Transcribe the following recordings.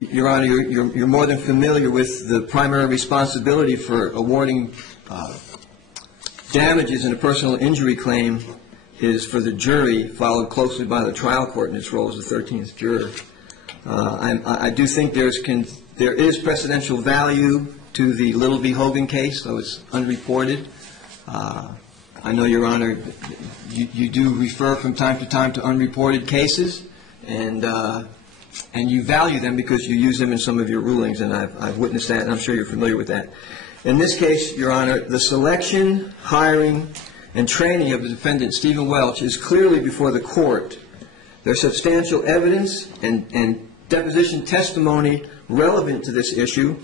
Your Honor, you're more than familiar with the primary responsibility for awarding damages in a personal injury claim is for the jury, followed closely by the trial court in its role as the 13th juror. I do think there is precedential value to the Little v. Hogan case, though it's unreported. I know, Your Honor, you do refer from time to time to unreported cases, and you value them because you use them in some of your rulings, and I've witnessed that, and I'm sure you're familiar with that. In this case, Your Honor, the selection, hiring, and training of the defendant, Stephen Welch, is clearly before the court. There's substantial evidence and deposition testimony relevant to this issue.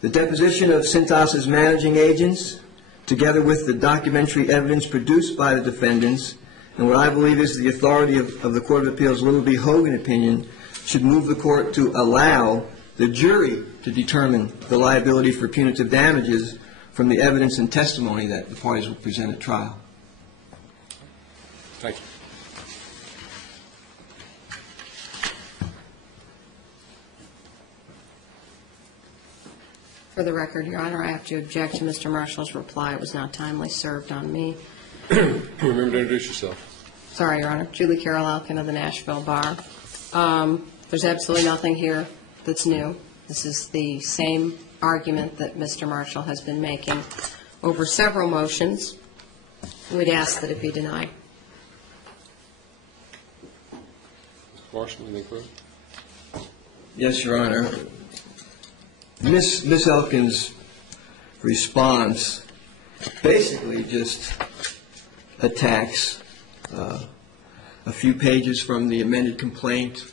The deposition of Cintas's managing agents, together with the documentary evidence produced by the defendants, and what I believe is the authority of the Court of Appeals' Little v. Hogan opinion, should move the court to allow the jury to determine the liability for punitive damages from the evidence and testimony that the parties will present at trial. Thank you. For the record, Your Honor, I have to object to Mr. Marshall's reply. It was not timely served on me. Remember to introduce yourself. Sorry, Your Honor. Julie Carol Elkin of the Nashville Bar. There's absolutely nothing here that's new. This is the same argument that Mr. Marshall has been making over several motions. We'd ask that it be denied. Mr. Marshall, anything further? Yes, Your Honor. Ms. Elkin's response basically just attacks a few pages from the amended complaint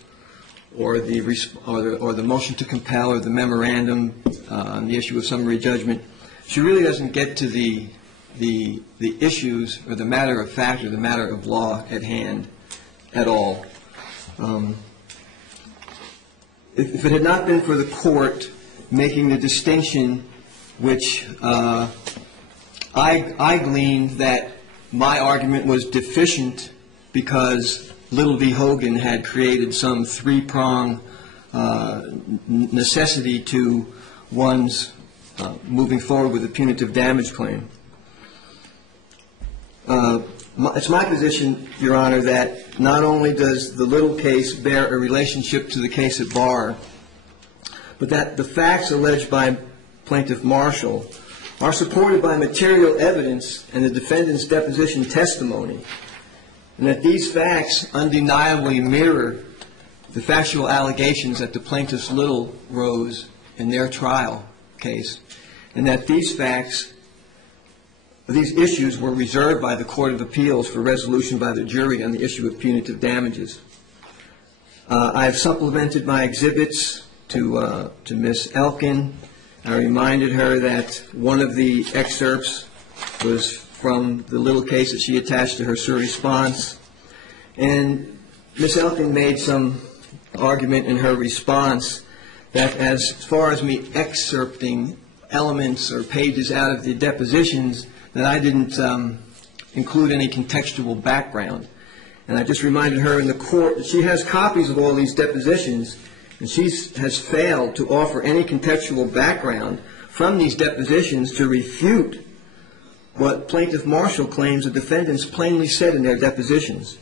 or the motion to compel or the memorandum on the issue of summary judgment. She really doesn't get to the issues or the matter of fact or the matter of law at hand at all. If it had not been for the court making the distinction which I gleaned that my argument was deficient because Little v. Hogan had created some three-prong necessity to one's moving forward with a punitive damage claim. It's my position, Your Honor, that not only does the Little case bear a relationship to the case at bar, but that the facts alleged by Plaintiff Marshall are supported by material evidence and the defendant's deposition testimony, and that these facts undeniably mirror the factual allegations that the plaintiff's Little rose in their trial case, and that these issues were reserved by the Court of Appeals for resolution by the jury on the issue of punitive damages. I have supplemented my exhibits to Ms. Elkin. I reminded her that one of the excerpts was from the Little case that she attached to her SIR response. And Ms. Elkin made some argument in her response that as far as me excerpting elements or pages out of the depositions, that I didn't include any contextual background. And I just reminded her in the court that she has copies of all these depositions, and she has failed to offer any contextual background from these depositions to refute what Plaintiff Marshall claims the defendants plainly said in their depositions.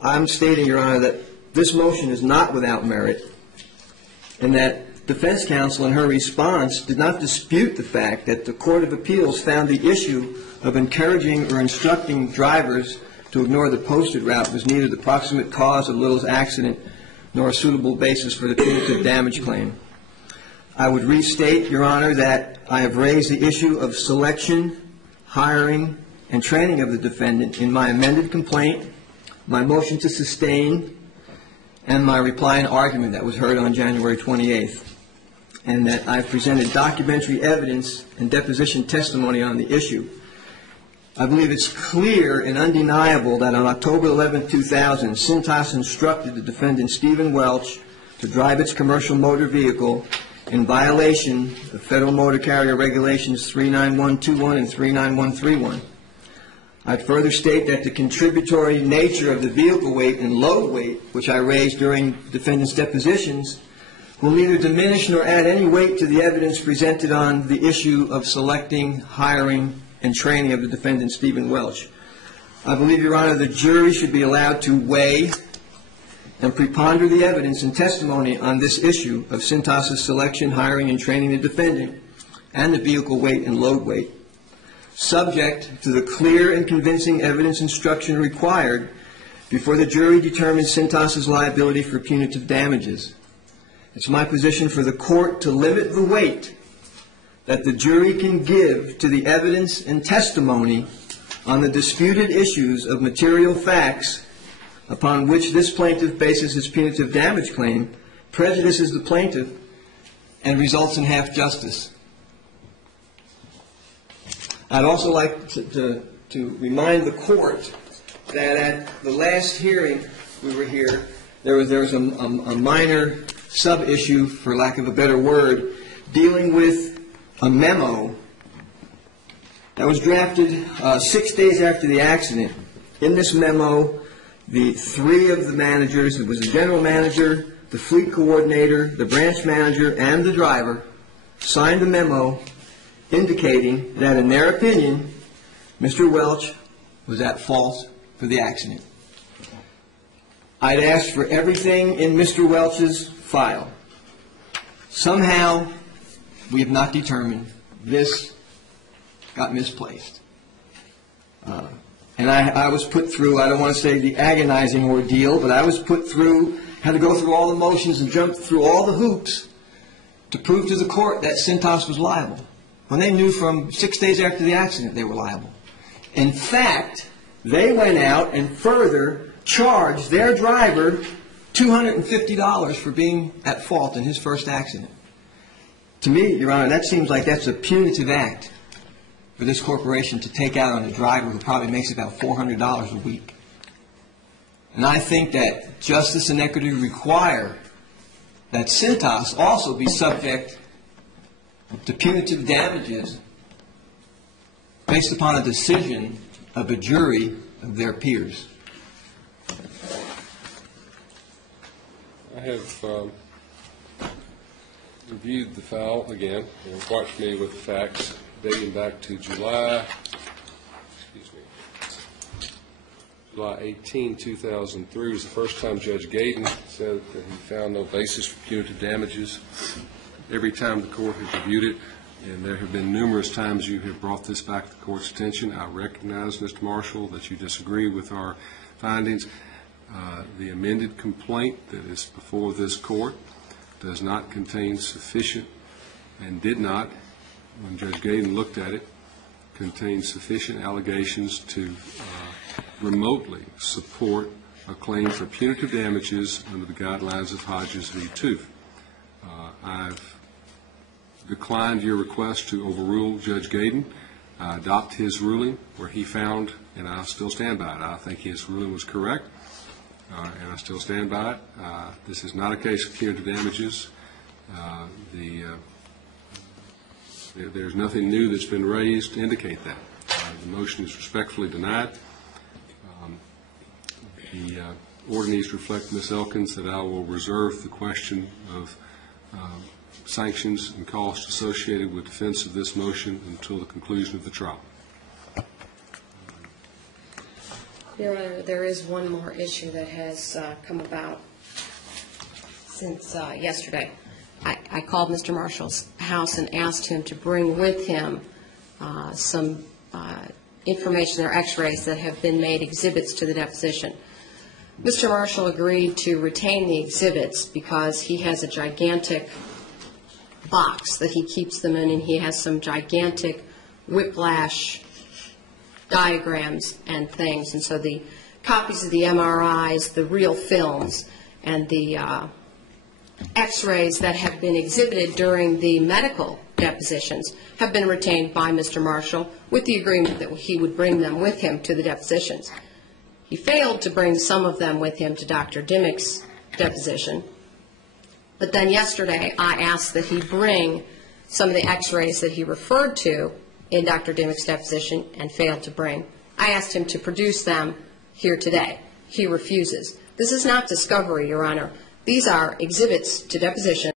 I'm stating, Your Honor, that this motion is not without merit, and that defense counsel in her response did not dispute the fact that the Court of Appeals found the issue of encouraging or instructing drivers to ignore the posted route was neither the proximate cause of Little's accident nor a suitable basis for the punitive damage claim. I would restate, Your Honor, that I have raised the issue of selection, hiring, and training of the defendant in my amended complaint, my motion to sustain, and my reply and argument that was heard on January 28th, and that I've presented documentary evidence and deposition testimony on the issue. I believe it's clear and undeniable that on October 11, 2000, Cintas instructed the defendant, Stephen Welch, to drive its commercial motor vehicle in violation of Federal Motor Carrier Regulations 39121 and 39131. I'd further state that the contributory nature of the vehicle weight and load weight, which I raised during defendant's depositions, will neither diminish nor add any weight to the evidence presented on the issue of selecting, hiring, and training of the defendant, Stephen Welch. I believe, Your Honor, the jury should be allowed to weigh and preponder the evidence and testimony on this issue of Cintas's selection, hiring, and training the defendant and the vehicle weight and load weight, subject to the clear and convincing evidence instruction required before the jury determines Cintas's liability for punitive damages. It's my position for the court to limit the weight that the jury can give to the evidence and testimony on the disputed issues of material facts upon which this plaintiff bases his punitive damage claim, prejudices the plaintiff, and results in half justice. I'd also like to remind the court that at the last hearing we were here, there was a minor sub-issue, for lack of a better word, dealing with a memo that was drafted 6 days after the accident. In this memo, the three of the managers, it was the general manager, the fleet coordinator, the branch manager, and the driver, signed a memo indicating that, in their opinion, Mr. Welch was at fault for the accident. I'd asked for everything in Mr. Welch's file. Somehow, we have not determined this got misplaced. And I was put through, I don't want to say the agonizing ordeal, but I was put through, had to go through all the motions and jump through all the hoops to prove to the court that Cintas was liable, when they knew from 6 days after the accident they were liable. In fact, they went out and further charged their driver $250 for being at fault in his first accident. To me, Your Honor, that seems like that's a punitive act for this corporation to take out on a driver who probably makes about $400 a week. And I think that justice and equity require that Cintas also be subject to punitive damages based upon a decision of a jury of their peers. I have reviewed the file again and quite familiar with the facts dating back to July 18, 2003 was the first time Judge Gayden said that he found no basis for punitive damages. Every time the court has reviewed it, and there have been numerous times you have brought this back to the court's attention, I recognize, Mr. Marshall, that you disagree with our findings. The amended complaint that is before this court does not contain sufficient, and did not, when Judge Gayden looked at it, contain sufficient allegations to remotely support a claim for punitive damages under the guidelines of Hodges v. Tooth. I've declined your request to overrule Judge Gayden. I adopt his ruling where he found, and I still stand by it, I think his ruling was correct, and I still stand by it. This is not a case of punitive damages. There's nothing new that's been raised to indicate that. The motion is respectfully denied. The order needs to reflect, Ms. Elkins, that I will reserve the question of sanctions and costs associated with defense of this motion until the conclusion of the trial. Your Honor, there is one more issue that has come about since yesterday. I called Mr. Marshall's house and asked him to bring with him some information or x-rays that have been made exhibits to the deposition. Mr. Marshall agreed to retain the exhibits because he has a gigantic box that he keeps them in, and he has some gigantic whiplash diagrams and things. And so the copies of the MRIs, the real films, and the x-rays that have been exhibited during the medical depositions have been retained by Mr. Marshall with the agreement that he would bring them with him to the depositions. He failed to bring some of them with him to Dr. Dimmick's deposition, but then yesterday I asked that he bring some of the x-rays that he referred to in Dr. Dimmick's deposition and failed to bring. I asked him to produce them here today. He refuses. This is not discovery, Your Honor. These are exhibits to deposition.